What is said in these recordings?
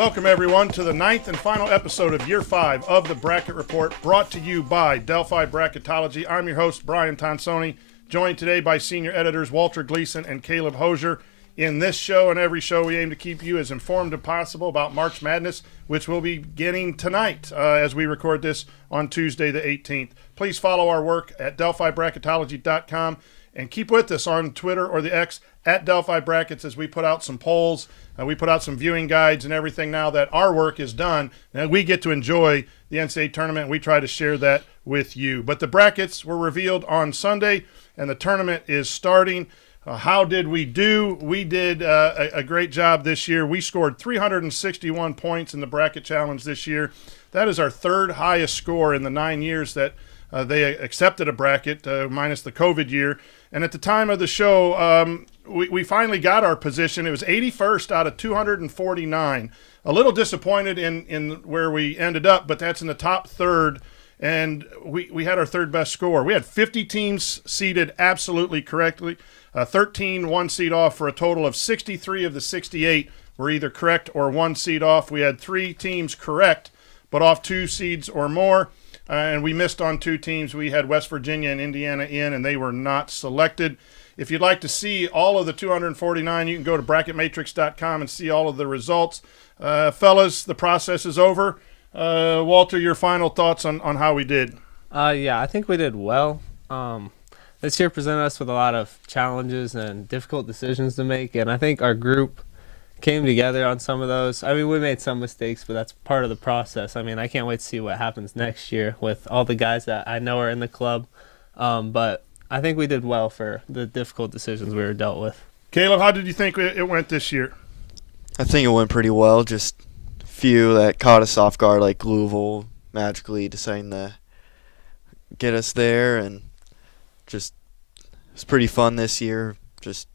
Welcome, everyone, to the 9th and final episode of Year 5 of the Bracket Report, brought to you by Delphi Bracketology. I'm your host, Brian Tonsoni, joined today by senior editors Walter Gleason and Caleb Hosier. In this show and every show, we aim to keep you as informed as possible about March Madness, which will be beginning tonight as we record this on Tuesday the 18th. Please follow our work at DelphiBracketology.com and keep with us on Twitter or the X at Delphi Brackets as we put out some polls. We put out some viewing guides and everything now that our work is done. And we get to enjoy the NCAA tournament. We try to share that with you. But the brackets were revealed on Sunday, and the tournament is starting. How did we do? We did a great job this year. We scored 361 points in the bracket challenge this year. That is our third highest score in the 9 years that they accepted a bracket, minus the COVID year. And at the time of the show, we finally got our position. It was 81st out of 249. A little disappointed in where we ended up, but that's in the top third. And we had our third best score. We had 50 teams seeded absolutely correctly. 13 one seed off for a total of 63 of the 68 were either correct or one seed off. We had 3 teams correct, but off 2 seeds or more. And we missed on 2 teams. We had West Virginia and Indiana in, and they were not selected. If you'd like to see all of the 249, you can go to bracketmatrix.com and see all of the results. Fellas, the process is over. Walter, your final thoughts on how we did. Yeah, I think we did well. This year presented us with a lot of challenges and difficult decisions to make, and I think our group came together on some of those. I mean, we made some mistakes, but that's part of the process. I mean, I can't wait to see what happens next year with all the guys that I know are in the club. But I think we did well for the difficult decisions we were dealt with. Caleb, how did you think it went this year? I think it went pretty well. Just a few that caught us off guard, like Louisville magically deciding to get us there, and just it's pretty fun this year. Just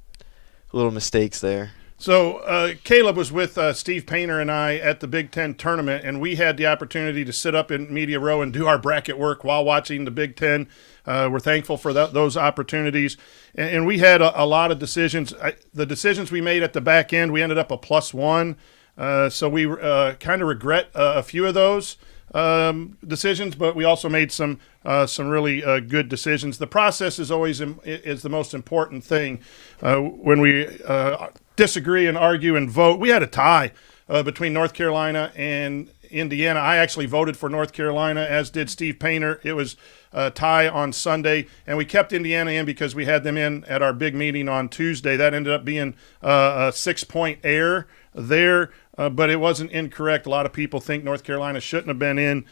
little mistakes there. So Caleb was with Steve Painter and I at the Big Ten tournament, and we had the opportunity to sit up in media row and do our bracket work while watching the Big Ten. We're thankful for those opportunities. And we had a lot of decisions. The decisions we made at the back end, we ended up a +1. So we kind of regret a few of those decisions, but we also made some really good decisions. The process is always is the most important thing. When we disagree and argue and vote, we had a tie between North Carolina and Indiana. I actually voted for North Carolina, as did Steve Painter. It was a tie on Sunday, and we kept Indiana in because we had them in at our big meeting on Tuesday. That ended up being a 6-point error there, but it wasn't incorrect. A lot of people think North Carolina shouldn't have been in.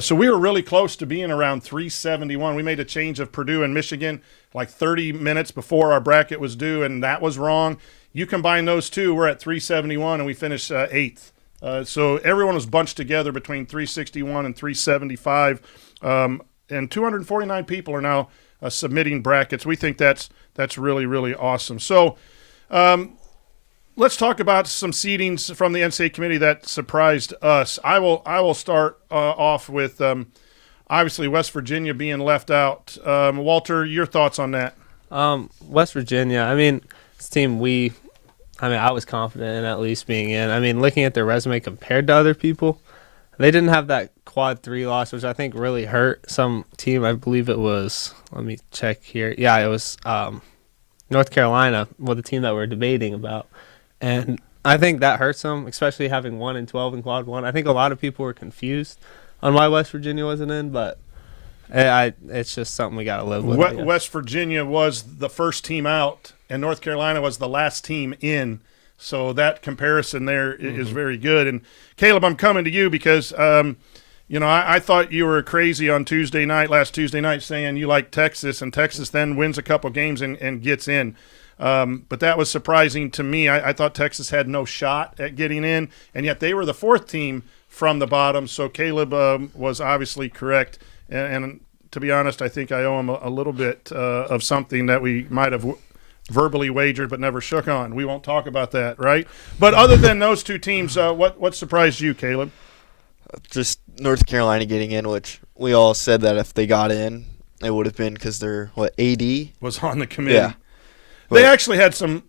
So we were really close to being around 371. We made a change of Purdue and Michigan like 30 minutes before our bracket was due, and that was wrong. You combine those two, we're at 371, and we finished 8th. So everyone was bunched together between 361 and 375, and 249 people are now submitting brackets. We think that's really, really awesome. So let's talk about some seedings from the NCAA committee that surprised us. I will start off with obviously West Virginia being left out. Walter, your thoughts on that? West Virginia, I mean, this team I was confident in at least being in. I mean, looking at their resume compared to other people, they didn't have that quad 3 loss, which I think really hurt some team. I believe it was, let me check here. Yeah, it was North Carolina, the team that we're debating about. And I think that hurts them, especially having 1-12 in quad 1. I think a lot of people were confused on why West Virginia wasn't in, but it's just something we got to live with. West Virginia was the first team out, and North Carolina was the last team in. So that comparison there is very good. And Caleb, I'm coming to you because, I thought you were crazy on last Tuesday night, saying you like Texas, and Texas then wins a couple games and gets in. But that was surprising to me. I thought Texas had no shot at getting in, and yet they were the 4th team from the bottom. So Caleb was obviously correct. And to be honest, I think I owe him a little bit of something that we might have verbally wagered but never shook on. We won't talk about that, right? But other than those 2 teams, what surprised you, Caleb? Just North Carolina getting in, which we all said that if they got in, it would have been because their AD was on the committee. Yeah. They actually had some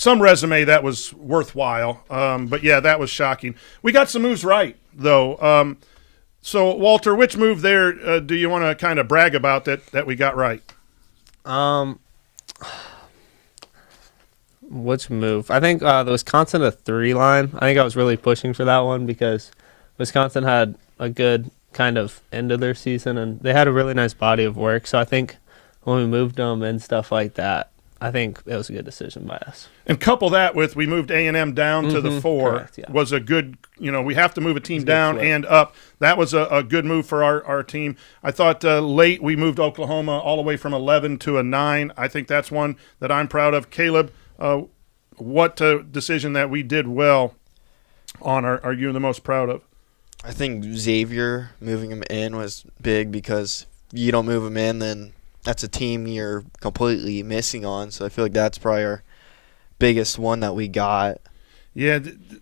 some resume that was worthwhile. But yeah, that was shocking. We got some moves right though. So Walter, which move there do you want to kind of brag about that we got right? Which move? I think the Wisconsin to 3 line. I think I was really pushing for that one because Wisconsin had a good kind of end of their season, and they had a really nice body of work. So I think when we moved them and stuff like that, I think it was a good decision by us. And couple that with we moved A&M down to the 4 correct, yeah. was a good, we have to move a team down and up. That was a good move for our team. I thought late we moved Oklahoma all the way from 11 to a 9. I think that's one that I'm proud of. Caleb, what decision that we did well on are you the most proud of? I think Xavier moving him in was big because if you don't move him in, then that's a team you're completely missing on. So I feel like that's probably our biggest one that we got. Yeah,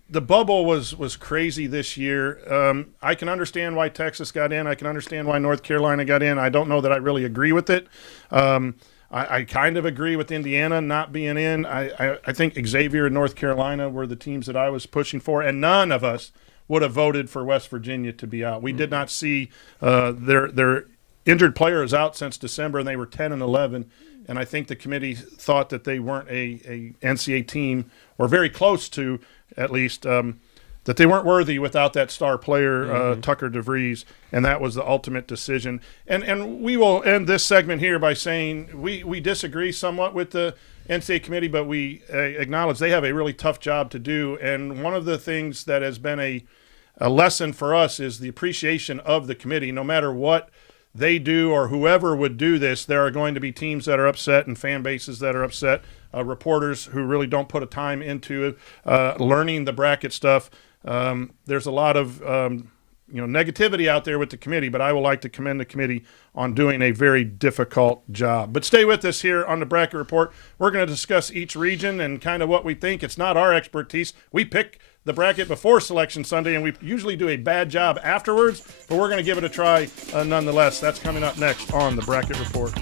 the bubble was crazy this year. I can understand why Texas got in. I can understand why North Carolina got in. I don't know that I really agree with it. I kind of agree with Indiana not being in. I think Xavier and North Carolina were the teams that I was pushing for, and none of us would have voted for West Virginia to be out. We did not see their injured players out since December, and they were 10-11. And I think the committee thought that they weren't a NCAA team, or very close to, at least, that they weren't worthy without that star player, Tucker DeVries, and that was the ultimate decision. And we will end this segment here by saying we disagree somewhat with the NCAA committee, but we acknowledge they have a really tough job to do. And one of the things that has been a lesson for us is the appreciation of the committee. No matter what they do or whoever would do this, there are going to be teams that are upset and fan bases that are upset, reporters who really don't put a time into learning the bracket stuff. There's a lot of negativity out there with the committee, but I would like to commend the committee on doing a very difficult job. But stay with us here on the Bracket Report. We're going to discuss each region and kind of what we think. It's not our expertise. We pick the bracket before Selection Sunday, and we usually do a bad job afterwards, but we're going to give it a try nonetheless. That's coming up next on the Bracket Report.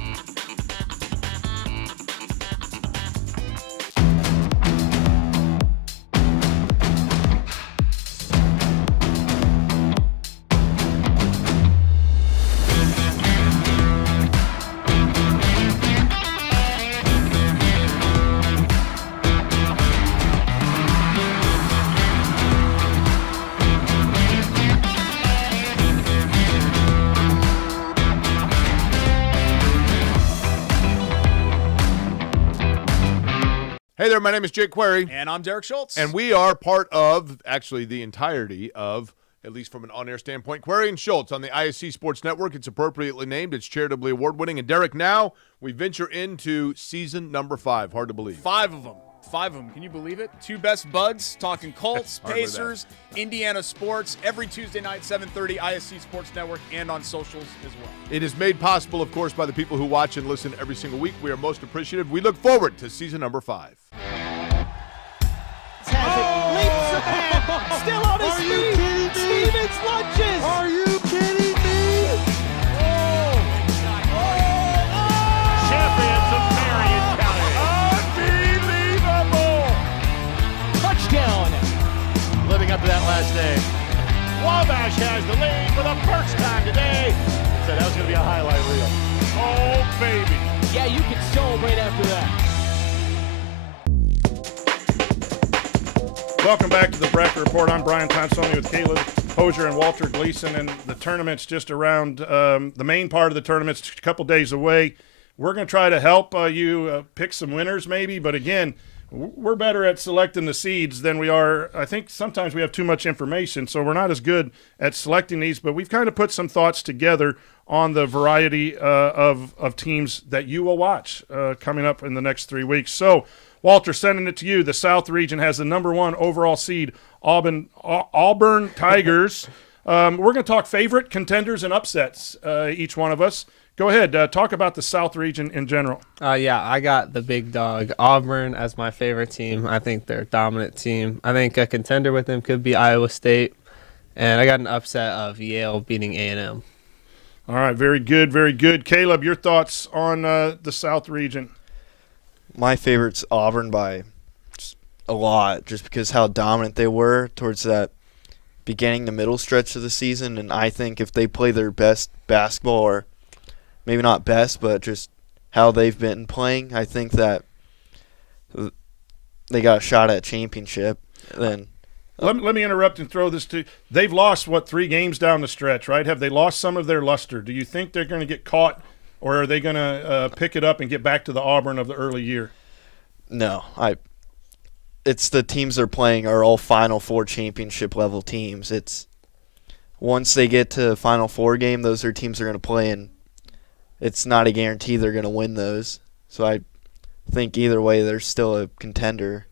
Hey there, my name is Jake Query. And I'm Derek Schultz. And we are part of, actually, the entirety of, at least from an on-air standpoint, Query and Schultz on the ISC Sports Network. It's appropriately named. It's charitably award-winning. And Derek, now we venture into season number 5. Hard to believe. 5 of them. 5 of them. Can you believe it? 2 best buds talking Colts, Pacers, Indiana sports every Tuesday night, 7:30, ISC Sports Network, and on socials as well. It is made possible, of course, by the people who watch and listen every single week. We are most appreciative. We look forward to season number 5. Leaps ahead, still on his feet. Stevens lunges. Are you kidding me? Champions of Marion County. Unbelievable! Touchdown. Living up to that last name. Wabash has the lead for the first time today. Said that was going to be a highlight reel. Oh, baby. Yeah, you can celebrate after that. Welcome back to the Bracket Report. I'm Brian Tonsoni with Caleb Hosier and Walter Gleason, and the tournament's just around the main part of the tournament's a couple days away. We're going to try to help you pick some winners maybe, but again, we're better at selecting the seeds than we are. I think sometimes we have too much information, so we're not as good at selecting these, but we've kind of put some thoughts together on the variety of teams that you will watch coming up in the next 3 weeks. So, Walter, sending it to you. The South region has the number 1 overall seed, Auburn Tigers. We're going to talk favorite, contenders, and upsets, each one of us. Go ahead. Talk about the South region in general. Yeah, I got the big dog, Auburn, as my favorite team. I think they're a dominant team. I think a contender with them could be Iowa State. And I got an upset of Yale beating A&M. All right, very good, very good. Caleb, your thoughts on the South region? My favorite's Auburn by just a lot just because how dominant they were towards that beginning to middle stretch of the season. And I think if they play their best basketball, or maybe not best, but just how they've been playing, I think that they got a shot at championship. Then let me interrupt and throw this to you. They've lost, 3 games down the stretch, right? Have they lost some of their luster? Do you think they're going to get caught, or are they going to pick it up and get back to the Auburn of the early year? No, it's the teams they're playing are all Final Four championship level teams. It's once they get to Final Four game, those are teams they're going to play, and it's not a guarantee they're going to win those. So I think either way, they're still a contender.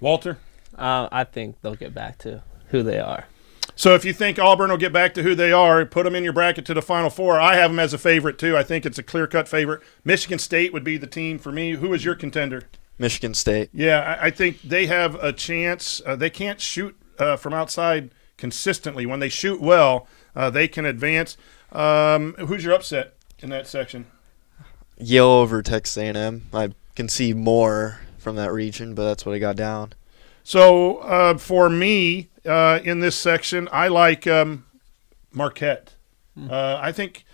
Walter? I think they'll get back to who they are. So if you think Auburn will get back to who they are, put them in your bracket to the Final Four. I have them as a favorite, too. I think it's a clear-cut favorite. Michigan State would be the team for me. Who is your contender? Michigan State. Yeah, I think they have a chance. They can't shoot from outside consistently. When they shoot well, they can advance. Who's your upset in that section? Yale over Texas A&M. I can see more from that region, but that's what I got down. So for me, in this section, I like Marquette. I think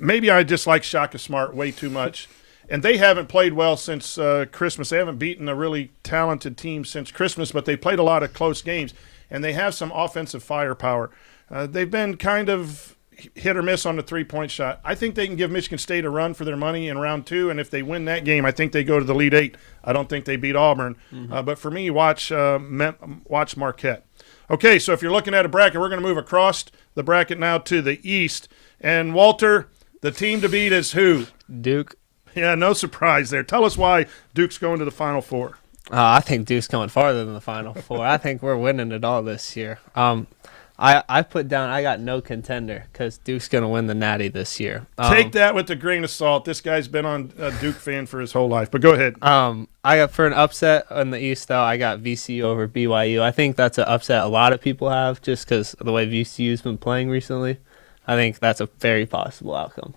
maybe I dislike Shaka Smart way too much. And they haven't played well since Christmas. They haven't beaten a really talented team since Christmas, but they played a lot of close games. And they have some offensive firepower. They've been kind of hit or miss on the three-point shot. I think they can give Michigan State a run for their money in round 2, and if they win that game, I think they go to the Elite 8. I don't think they beat Auburn. But for me, watch Marquette. Okay, so if you're looking at a bracket, we're going to move across the bracket now to the East. And, Walter, the team to beat is who? Duke. Yeah, no surprise there. Tell us why Duke's going to the Final Four. I think Duke's going farther than the Final Four. I think we're winning it all this year. I put down I got no contender because Duke's going to win the Natty this year. Take that with a grain of salt. This guy's been on a Duke fan for his whole life. But go ahead. I got for an upset in the East, though, I got VCU over BYU. I think that's an upset a lot of people have just because of the way VCU's been playing recently. I think that's a very possible outcome.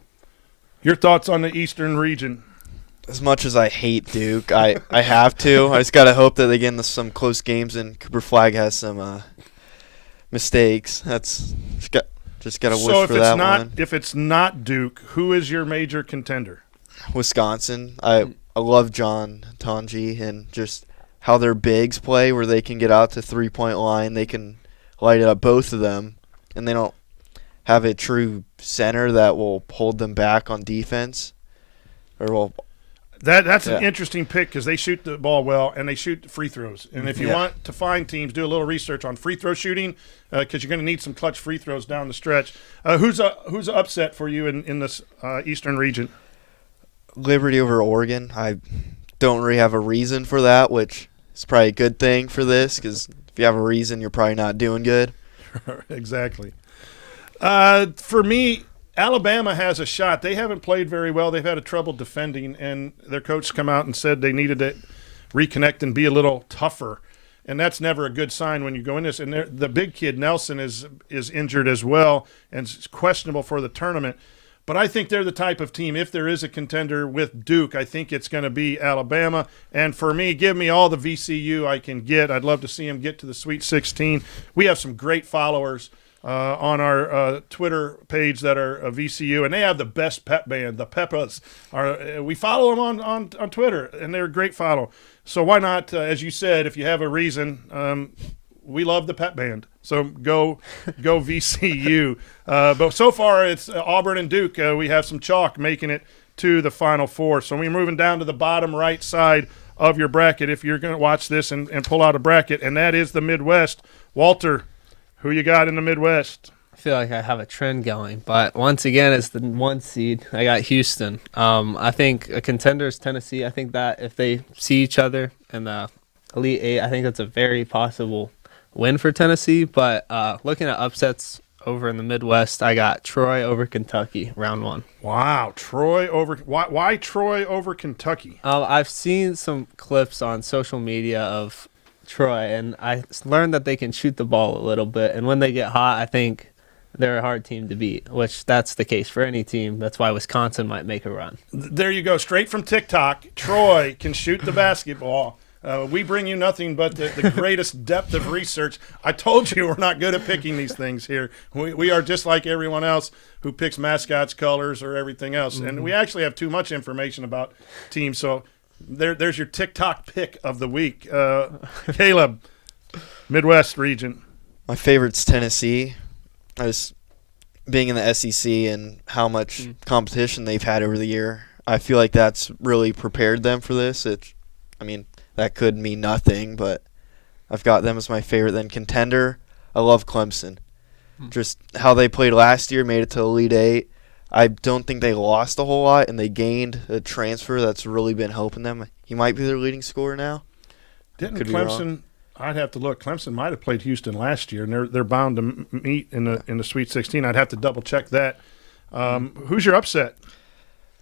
Your thoughts on the Eastern region? As much as I hate Duke, I have to. I just got to hope that they get into some close games and Cooper Flagg has some mistakes. That's just got to wish for that one. If it's not Duke, who is your major contender? Wisconsin. I love John Tonji and just how their bigs play where they can get out to three-point line. They can light it up, both of them, and they don't have a true center that will hold them back on defense. That's an interesting pick because they shoot the ball well and they shoot free throws. And if you want to find teams, do a little research on free throw shooting because you're going to need some clutch free throws down the stretch. Who's upset for you in this Eastern region? Liberty over Oregon. I don't really have a reason for that, which is probably a good thing for this because if you have a reason, you're probably not doing good. Exactly. For me, Alabama has a shot. They haven't played very well. They've had a trouble defending, and their coach come out and said they needed to reconnect and be a little tougher. And that's never a good sign when you go in this. And the big kid, Nelson, is injured as well and is questionable for the tournament. But I think they're the type of team, if there is a contender with Duke, I think it's going to be Alabama. And for me, give me all the VCU I can get. I'd love to see them get to the Sweet 16. We have some great followers on our Twitter page that are VCU, and they have the best pep band. The Peppas we follow them on Twitter, and they're a great follow. So why not, as you said, if you have a reason, we love the pep band. So go VCU. But so far it's Auburn and Duke. We have some chalk making it to the Final Four. So we're moving down to the bottom right side of your bracket if you're going to watch this and pull out a bracket, and that is the Midwest. Walter, who you got in the Midwest? I feel like I have a trend going, but once again, it's the 1 seed. I got Houston. I think a contender is Tennessee. I think that if they see each other in the Elite 8, I think that's a very possible win for Tennessee. But looking at upsets over in the Midwest, I got Troy over Kentucky, round 1. Wow, Troy over – why Troy over Kentucky? I've seen some clips on social media of Troy, and I learned that they can shoot the ball a little bit, and when they get hot, I think they're a hard team to beat, which that's the case for any team. That's why Wisconsin might make a run. There you go, straight from TikTok. Troy can shoot the basketball. We bring you nothing but the greatest depth of research. I told you we're not good at picking these things here. We are just like everyone else who picks mascots, colors, or everything else. And we actually have too much information about teams. So there's your TikTok pick of the week. Caleb, Midwest region. My favorite's Tennessee. Being in the SEC and how much competition they've had over the year, I feel like that's really prepared them for this. That could mean nothing, but I've got them as my favorite. Then contender, I love Clemson. Just how they played last year, made it to Elite Eight. I don't think they lost a whole lot, and they gained a transfer that's really been helping them. He might be their leading scorer now. Didn't Clemson? I'd have to look. Clemson might have played Houston last year, and they're bound to meet in the Sweet 16. I'd have to double check that. Who's your upset?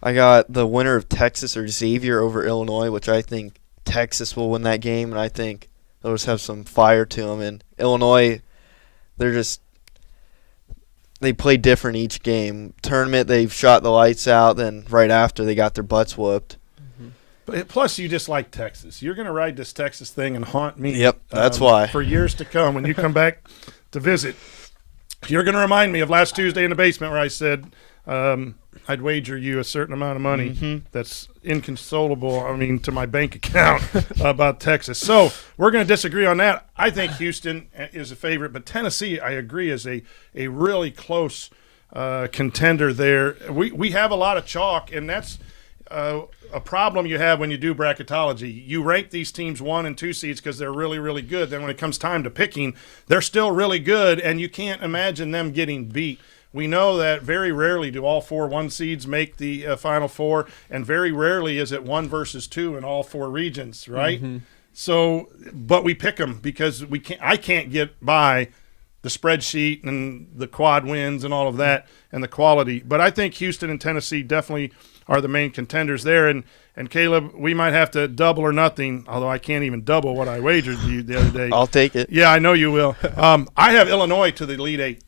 I got the winner of Texas or Xavier over Illinois, which I think Texas will win that game, and I think they'll just have some fire to them. And Illinois, they play different each game. Tournament, they've shot the lights out. Then right after, they got their butts whooped. Plus, you just like Texas. You're going to ride this Texas thing and haunt me. Yep, that's why. For years to come, when you come back to visit, you're going to remind me of last Tuesday in the basement where I said I'd wager you a certain amount of money that's inconsolable, to my bank account about Texas. So we're going to disagree on that. I think Houston is a favorite, but Tennessee, I agree, is a really close contender there. We have a lot of chalk, and that's a problem you have when you do bracketology. You rank these teams 1 and 2 seeds because they're really, really good. Then when it comes time to picking, they're still really good, and you can't imagine them getting beat. We know that very rarely do all 4 1 seeds make the Final Four, and very rarely is it 1 versus 2 in all 4 regions, right? So, but we pick them because I can't get by the spreadsheet and the quad wins and all of that and the quality. But I think Houston and Tennessee definitely are the main contenders there. And Caleb, we might have to double or nothing, although I can't even double what I wagered you the other day. I'll take it. Yeah, I know you will. I have Illinois to the Elite Eight.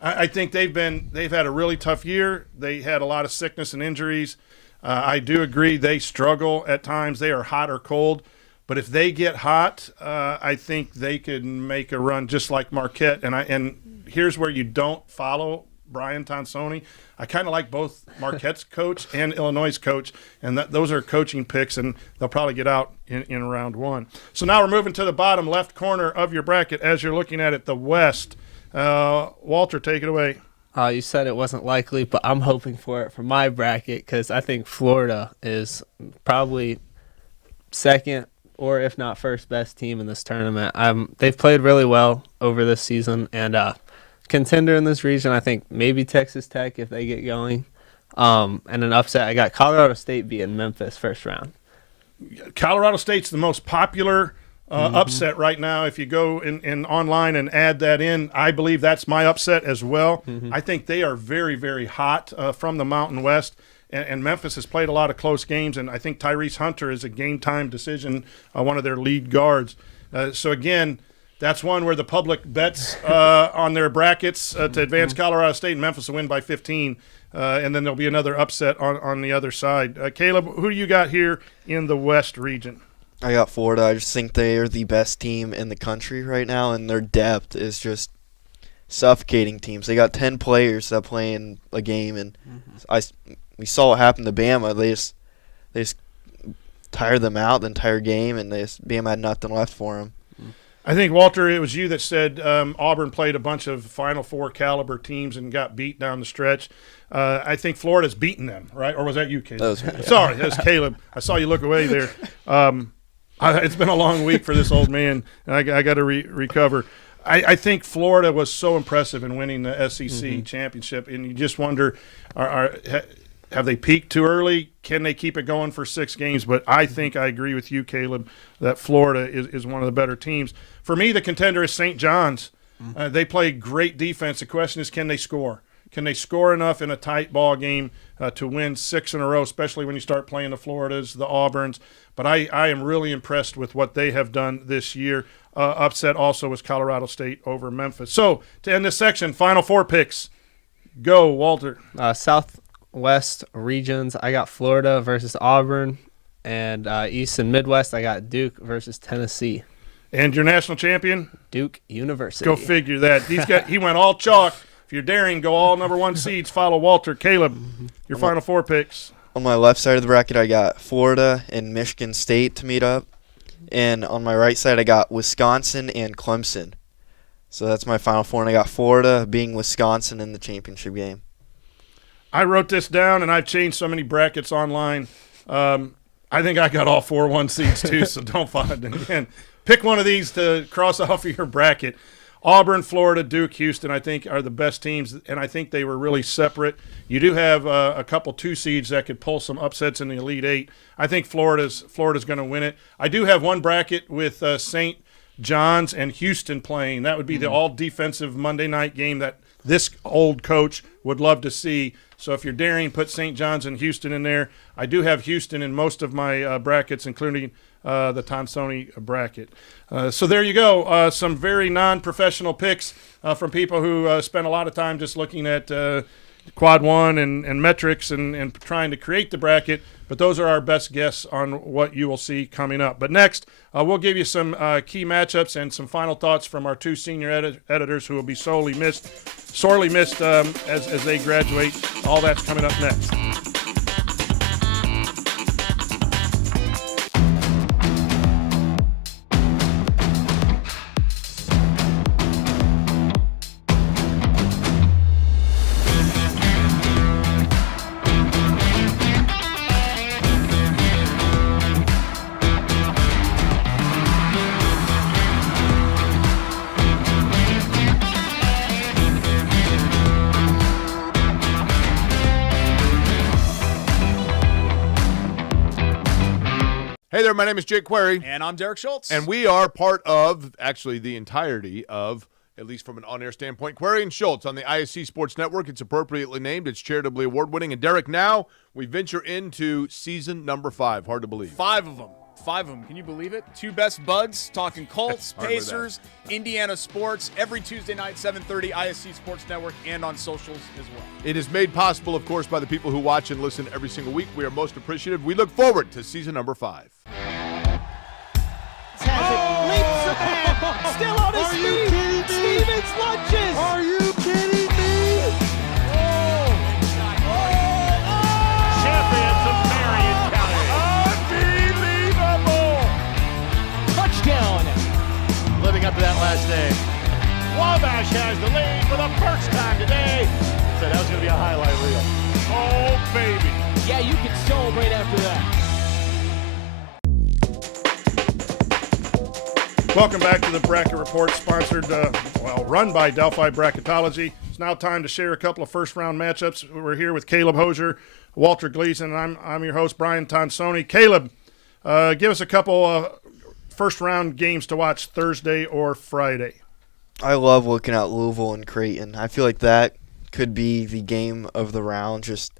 I think they've had a really tough year. They had a lot of sickness and injuries. I do agree they struggle at times. They are hot or cold. But if they get hot, I think they could make a run just like Marquette. And here's where you don't follow Brian Tonsoni. I kind of like both Marquette's coach and Illinois' coach, and those are coaching picks, and they'll probably get out in round 1. So now we're moving to the bottom left corner of your bracket as you're looking at it, the West. Walter, take it away. You said it wasn't likely, but I'm hoping for it for my bracket because I think Florida is probably second or if not first best team in this tournament. They've played really well over this season, and contender in this region, I think maybe Texas Tech if they get going. And an upset, I got Colorado State beating Memphis first round. Colorado State's the most popular upset right now. If you go in online and add that in, I believe that's my upset as well. I think they are very, very hot from the Mountain West. And Memphis has played a lot of close games, and I think Tyrese Hunter is a game-time decision, one of their lead guards. So, again, that's one where the public bets on their brackets to advance Colorado State, and Memphis will win by 15, and then there'll be another upset on the other side. Caleb, who do you got here in the West region? I got Florida. I just think they are the best team in the country right now, and their depth is just suffocating teams. They got 10 players that play in a game, and we saw what happened to Bama. They just tired them out the entire game, and Bama had nothing left for them. I think, Walter, it was you that said Auburn played a bunch of Final Four caliber teams and got beat down the stretch. I think Florida's beaten them, right? Or was that you, Caleb? That was me. Sorry, that was Caleb. I saw you look away there. It's been a long week for this old man, and I got to recover. I think Florida was so impressive in winning the SEC championship, and you just wonder, have they peaked too early? Can they keep it going for 6 games? But I think I agree with you, Caleb, that Florida is one of the better teams. For me, the contender is St. John's. They play great defense. The question is, can they score? Can they score enough in a tight ball game to win 6 in a row, especially when you start playing the Floridas, the Auburns? But I am really impressed with what they have done this year. Upset also was Colorado State over Memphis. So to end this section, Final Four picks. Go, Walter. Southwest regions, I got Florida versus Auburn. And East and Midwest, I got Duke versus Tennessee. And your national champion? Duke University. Go figure that. He went all chalk. If you're daring, go all number one seeds. Follow Walter. Caleb, your final four picks. On my left side of the bracket, I got Florida and Michigan State to meet up. And on my right side, I got Wisconsin and Clemson. So that's my final four, and I got Florida being Wisconsin in the championship game. I wrote this down, and I've changed so many brackets online. I think I got all 4-1 seeds too, so don't find it again. Pick one of these to cross off of your bracket. Auburn, Florida, Duke, Houston, I think, are the best teams, and I think they were really separate. You do have a couple 2 seeds that could pull some upsets in the Elite Eight. I think Florida's going to win it. I do have one bracket with St. John's and Houston playing. That would be the all-defensive Monday night game that this old coach would love to see. So if you're daring, put St. John's and Houston in there. I do have Houston in most of my brackets, including the Tonsoni bracket. So there you go. Some very non-professional picks from people who spend a lot of time just looking at Quad 1 and metrics and trying to create the bracket. But those are our best guess on what you will see coming up. But next, we'll give you some key matchups and some final thoughts from our 2 senior editors who will be sorely missed as they graduate. All that's coming up next. Hey there, my name is Jake Query. And I'm Derek Schultz. And we are part of, actually the entirety of, at least from an on-air standpoint, Query and Schultz on the ISC Sports Network. It's appropriately named. It's charitably award-winning. And Derek, now we venture into season number 5. Hard to believe. 5 of them. 5 of them. Can you believe it? 2 best buds talking Colts, Hardly Pacers, Indiana sports, every Tuesday night, 7:30, ISC Sports Network, and on socials as well. It is made possible, of course, by the people who watch and listen every single week. We are most appreciative. We look forward to season number 5. Has it, leaps ahead, still on his feet. Stevens lunges. Are you kidding me? Champions of Marion County. Unbelievable! Touchdown. Living up to that last name. Wabash has the lead for the first time today. Said that was going to be a highlight reel. Oh, baby. Yeah, you can celebrate after that. Welcome back to the Bracket Report, sponsored, run by Delphi Bracketology. It's now time to share a couple of first-round matchups. We're here with Caleb Hosier, Walter Gleason, and I'm your host, Brian Tonsoni. Caleb, give us a couple first-round games to watch Thursday or Friday. I love looking at Louisville and Creighton. I feel like that could be the game of the round. Just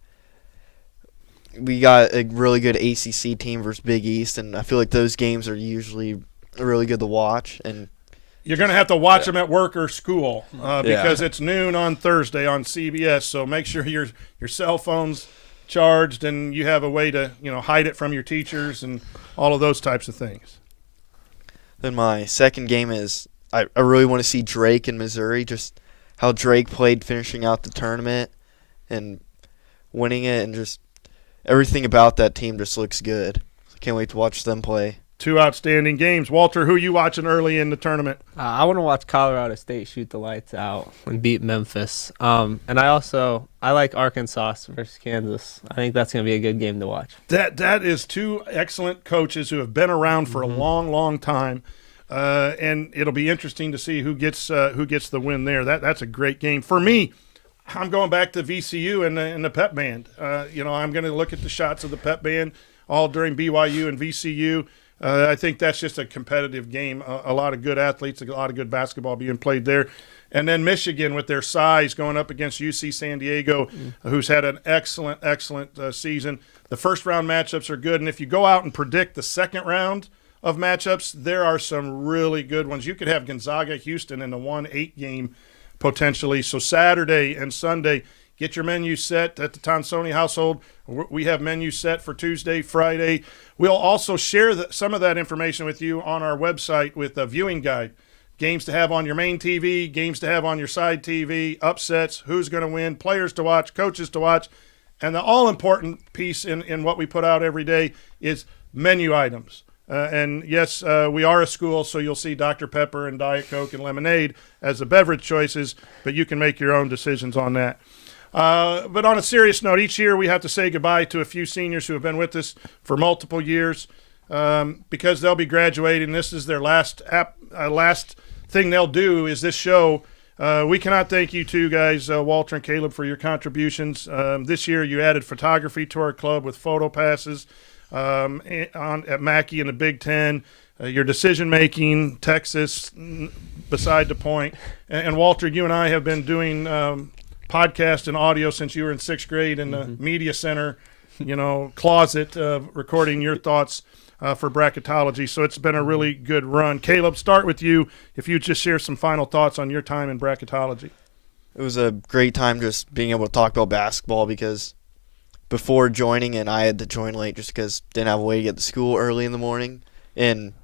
we got a really good ACC team versus Big East, and I feel like those games are usually really good to watch. And you're going to have to watch them at work or school because it's noon on Thursday on CBS. So make sure your cell phone's charged and you have a way to hide it from your teachers and all of those types of things. Then my second game is I really want to see Drake in Missouri, just how Drake played finishing out the tournament and winning it, and just everything about that team just looks good. I can't wait to watch them play. 2 outstanding games. Walter, who are you watching early in the tournament? I want to watch Colorado State shoot the lights out and beat Memphis. And I like Arkansas versus Kansas. I think that's going to be a good game to watch. That is 2 excellent coaches who have been around for a long, long time. And it'll be interesting to see who gets the win there. That's a great game. For me, I'm going back to VCU and the pep band. I'm going to look at the shots of the pep band all during BYU and VCU. I think that's just a competitive game. A lot of good athletes, a lot of good basketball being played there. And then Michigan with their size going up against UC San Diego, who's had an excellent season. The first-round matchups are good. And if you go out and predict the second round of matchups, there are some really good ones. You could have Gonzaga-Houston in the 1-8 game potentially. So Saturday and Sunday, Get your menu set at the Tonsoni household. We have menus set for Tuesday, Friday. We'll also share some of that information with you on our website with a viewing guide. Games to have on your main TV, games to have on your side TV, upsets, who's going to win, players to watch, coaches to watch. And the all-important piece in what we put out every day is menu items. And yes, we are a school, so you'll see Dr. Pepper and Diet Coke and lemonade as the beverage choices, but you can make your own decisions on that. But on a serious note, each year we have to say goodbye to a few seniors who have been with us for multiple years because they'll be graduating. This is their last thing they'll do is this show. We cannot thank you two guys, Walter and Caleb, for your contributions. This year you added photography to our club with photo passes at Mackey in the Big Ten. Your decision-making, Texas, beside the point. And Walter, you and I have been doing podcast and audio since you were in 6th grade in the media center, closet, recording your thoughts for Bracketology. So it's been a really good run. Caleb, start with you. If you just share some final thoughts on your time in Bracketology. It was a great time just being able to talk about basketball because before joining, and I had to join late just because didn't have a way to get to school early in the morning, and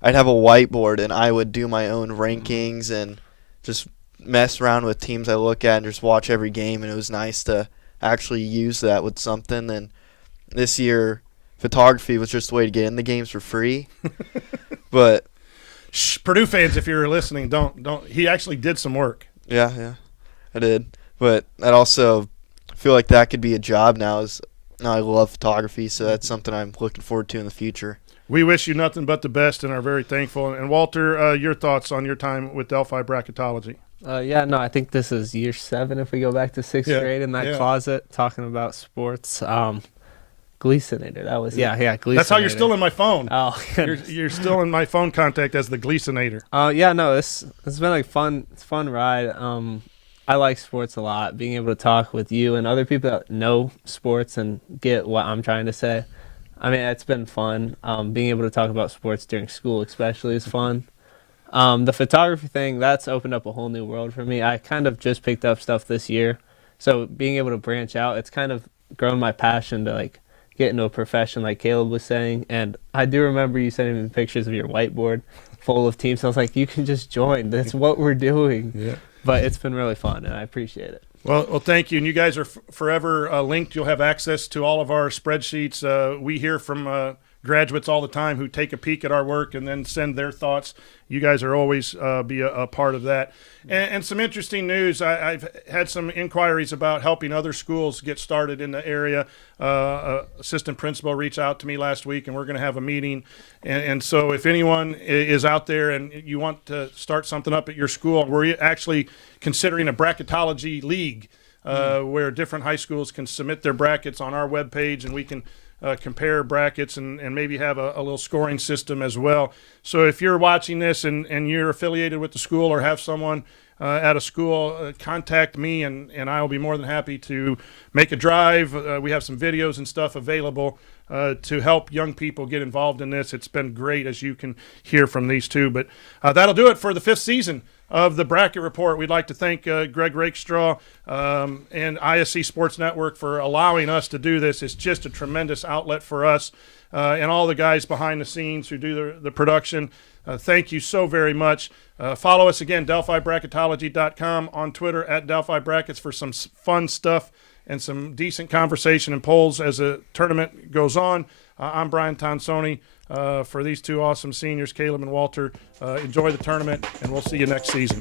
I'd have a whiteboard and I would do my own rankings and just mess around with teams I look at and just watch every game, and it was nice to actually use that with something. And this year photography was just a way to get in the games for free. But Purdue fans, if you're listening, don't he actually did some work. Yeah, I did. But I also feel like that could be a job now. Now I love photography, so that's something I'm looking forward to in the future. We wish you nothing but the best and are very thankful. And Walter, your thoughts on your time with Delphi Bracketology? I think this is year 7 if we go back to 6th grade in that closet talking about sports. Gleasonator. That was Gleasonator. That's how you're still in my phone. Oh, you're still in my phone contact as the Gleasonator. It's been a fun ride. I like sports a lot. Being able to talk with you and other people that know sports and get what I'm trying to say. I mean, it's been fun. Being able to talk about sports during school especially is fun. The photography thing, that's opened up a whole new world for me. I kind of just picked up stuff this year. So being able to branch out, it's kind of grown my passion to get into a profession like Caleb was saying. And I do remember you sending me pictures of your whiteboard full of teams. I was like, you can just join. That's what we're doing. Yeah. But it's been really fun, and I appreciate it. Well, thank you. And you guys are forever linked. You'll have access to all of our spreadsheets. We hear from graduates all the time who take a peek at our work and then send their thoughts. You guys are always be a part of that. And some interesting news. I've had some inquiries about helping other schools get started in the area. Assistant principal reached out to me last week, and we're going to have a meeting. And so if anyone is out there and you want to start something up at your school, we're actually considering a bracketology league where different high schools can submit their brackets on our webpage, and we can compare brackets and maybe have a little scoring system as well. So if you're watching this and you're affiliated with the school or have someone at a school, contact me and I will be more than happy to make a drive. We have some videos and stuff available to help young people get involved in this. It's been great, as you can hear from these two. But that'll do it for the 5th season of the Bracket Report. We'd like to thank Greg Rakestraw and ISC Sports Network for allowing us to do this. It's just a tremendous outlet for us and all the guys behind the scenes who do the production. Thank you so very much. Follow us again, DelphiBracketology.com, on Twitter at Delphi Brackets for some fun stuff and some decent conversation and polls as the tournament goes on. I'm Brian Tonsoni. For these two awesome seniors, Caleb and Walter, enjoy the tournament, and we'll see you next season.